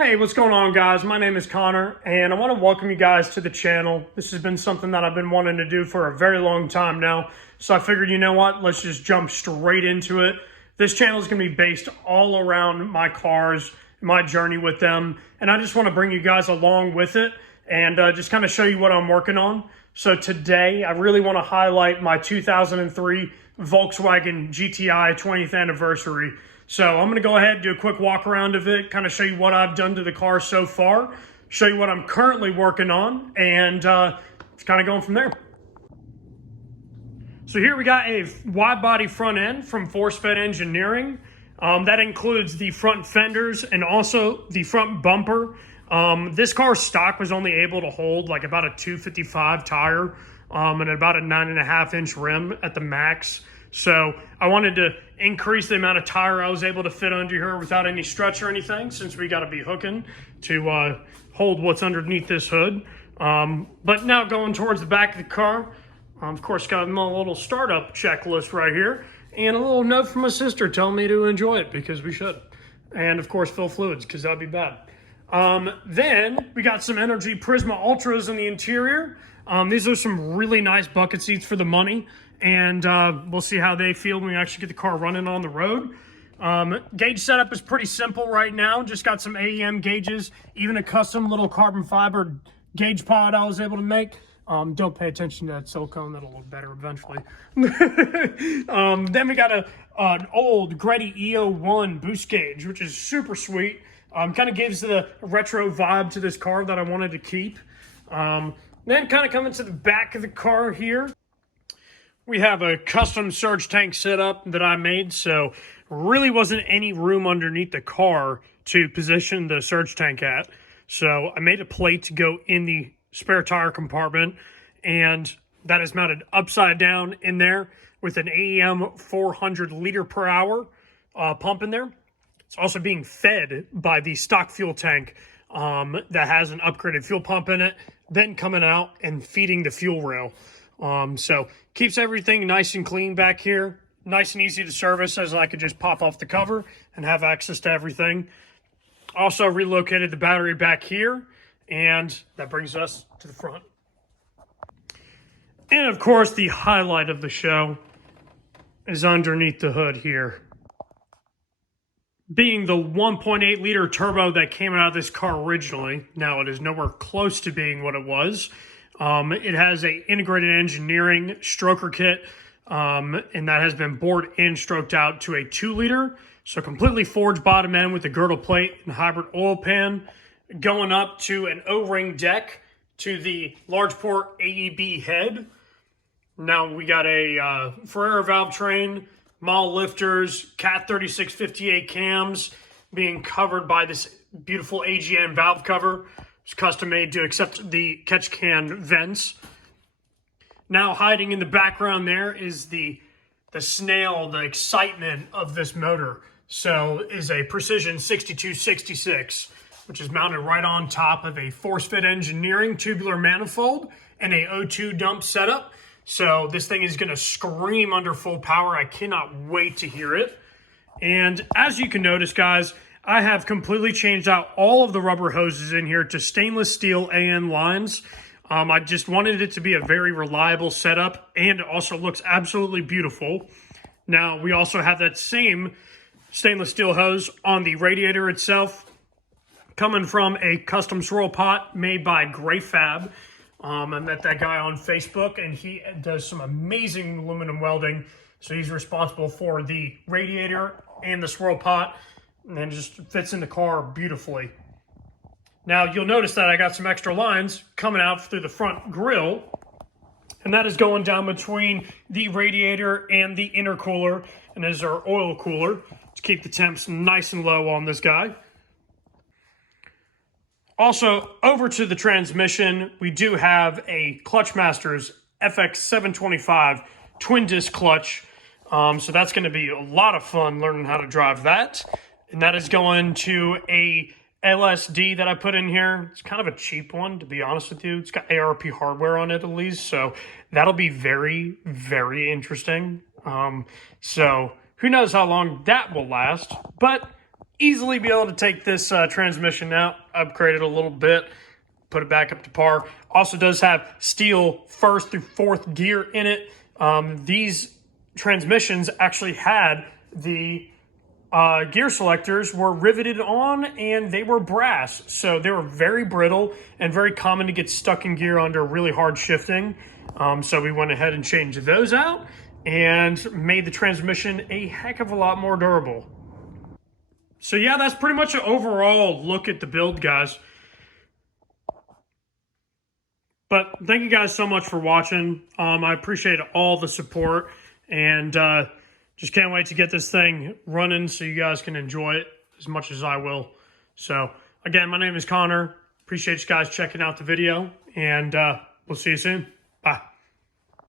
Hey, what's going on, guys? My name is Connor, and I want to welcome you guys to the channel. This has been something that I've been wanting to do for a very long time now, so I figured, you know what, let's just jump straight into it. This channel is going to be based all around my cars, my journey with them, and I just want to bring you guys along with it and just kind of show you what I'm working on. So today, I really want to highlight my 2003 Volkswagen GTI 20th anniversary. So I'm going to go ahead and do a quick walk around of it, kind of show you what I've done to the car so far, show you what I'm currently working on, and it's kind of going from there. So here we got a wide body front end from Force Fed Engineering. That includes the front fenders and also the front bumper. This car's stock was only able to hold like about a 255 tire and about a 9.5-inch rim at the max. So I wanted to increase the amount of tire I was able to fit under here without any stretch or anything, since we got to be hooking to hold what's underneath this hood. But now going towards the back of the car, of course, got my little startup checklist right here, and a little note from my sister telling me to enjoy it because we should. And of course, fill fluids because that'd be bad. Then we got some Energy Prisma Ultras in the interior. These are some really nice bucket seats for the money, and we'll see how they feel when we actually get the car running on the road. Gauge setup is pretty simple right now. Just got some AEM gauges, even a custom little carbon fiber gauge pod I was able to make. Don't pay attention to that silicone, that'll look better eventually. Then we got an old Greddy EO1 boost gauge, which is super sweet. Kind of gives the retro vibe to this car that I wanted to keep. Then kind of coming to the back of the car here, we have a custom surge tank setup that I made, so really wasn't any room underneath the car to position the surge tank at. So I made a plate to go in the spare tire compartment, and that is mounted upside down in there with an AEM 400 liter per hour pump in there. It's also being fed by the stock fuel tank that has an upgraded fuel pump in it, then coming out and feeding the fuel rail. So keeps everything nice and clean back here, nice and easy to service, as I could just pop off the cover and have access to everything. Also relocated the battery back here, and that brings us to the front. And of course, the highlight of the show is underneath the hood here, being the 1.8 liter turbo that came out of this car originally. Now it is nowhere close to being what it was. It has a integrated engineering stroker kit, and that has been bored and stroked out to a 2 liter. So completely forged bottom end with a girdle plate and hybrid oil pan, going up to an O-ring deck to the large port AEB head. Now we got a Ferrera valve train, mall lifters, Cat 3658 cams being covered by this beautiful AGN valve cover. It's custom made to accept the catch can vents. Now hiding in the background there is the snail, the excitement of this motor. So is a Precision 6266, which is mounted right on top of a Force Fed Engineering tubular manifold and a O2 dump setup. So this thing is going to scream under full power. I cannot wait to hear it. And as you can notice, guys, I have completely changed out all of the rubber hoses in here to stainless steel AN lines. I just wanted it to be a very reliable setup, and it also looks absolutely beautiful. Now, we also have that same stainless steel hose on the radiator itself, coming from a custom swirl pot made by Gray Fab. I met that guy on Facebook, and he does some amazing aluminum welding. So he's responsible for the radiator and the swirl pot, and then just fits in the car beautifully. Now, you'll notice that I got some extra lines coming out through the front grille, and that is going down between the radiator and the intercooler, and is our oil cooler to keep the temps nice and low on this guy. Also, over to the transmission, we do have a Clutchmasters FX725 twin disc clutch. So that's going to be a lot of fun learning how to drive that. And that is going to a LSD that I put in here. It's kind of a cheap one, to be honest with you. It's got ARP hardware on it at least. So that'll be very, very interesting. So who knows how long that will last. But easily be able to take this transmission out, upgrade it a little bit, put it back up to par. Also does have steel first through fourth gear in it. These transmissions actually had the gear selectors were riveted on, and they were brass. So they were very brittle and very common to get stuck in gear under really hard shifting. So we went ahead and changed those out and made the transmission a heck of a lot more durable. So yeah, that's pretty much an overall look at the build, guys. But thank you guys so much for watching. I appreciate all the support, and just can't wait to get this thing running so you guys can enjoy it as much as I will. So again, my name is Connor. Appreciate you guys checking out the video, and we'll see you soon.